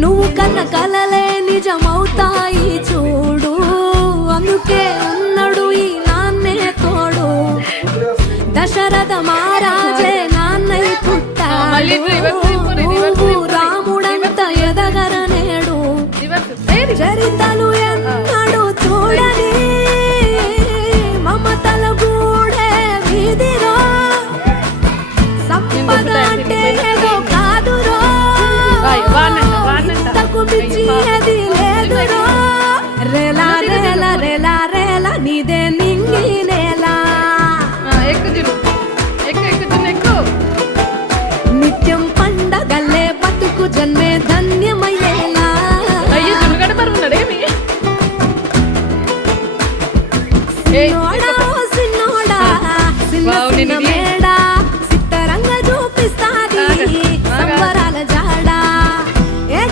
నువ్వు కన్న కలలే నిజమవుతాయి చూడు, అందుకే ఉన్నాడు ఈ నాన్నే తోడు. దశరథ మహారాజే నాన్నై పుట్టాడు, నువ్వు రాముడంత ఎదగరనేడు. చరితలు ఎంత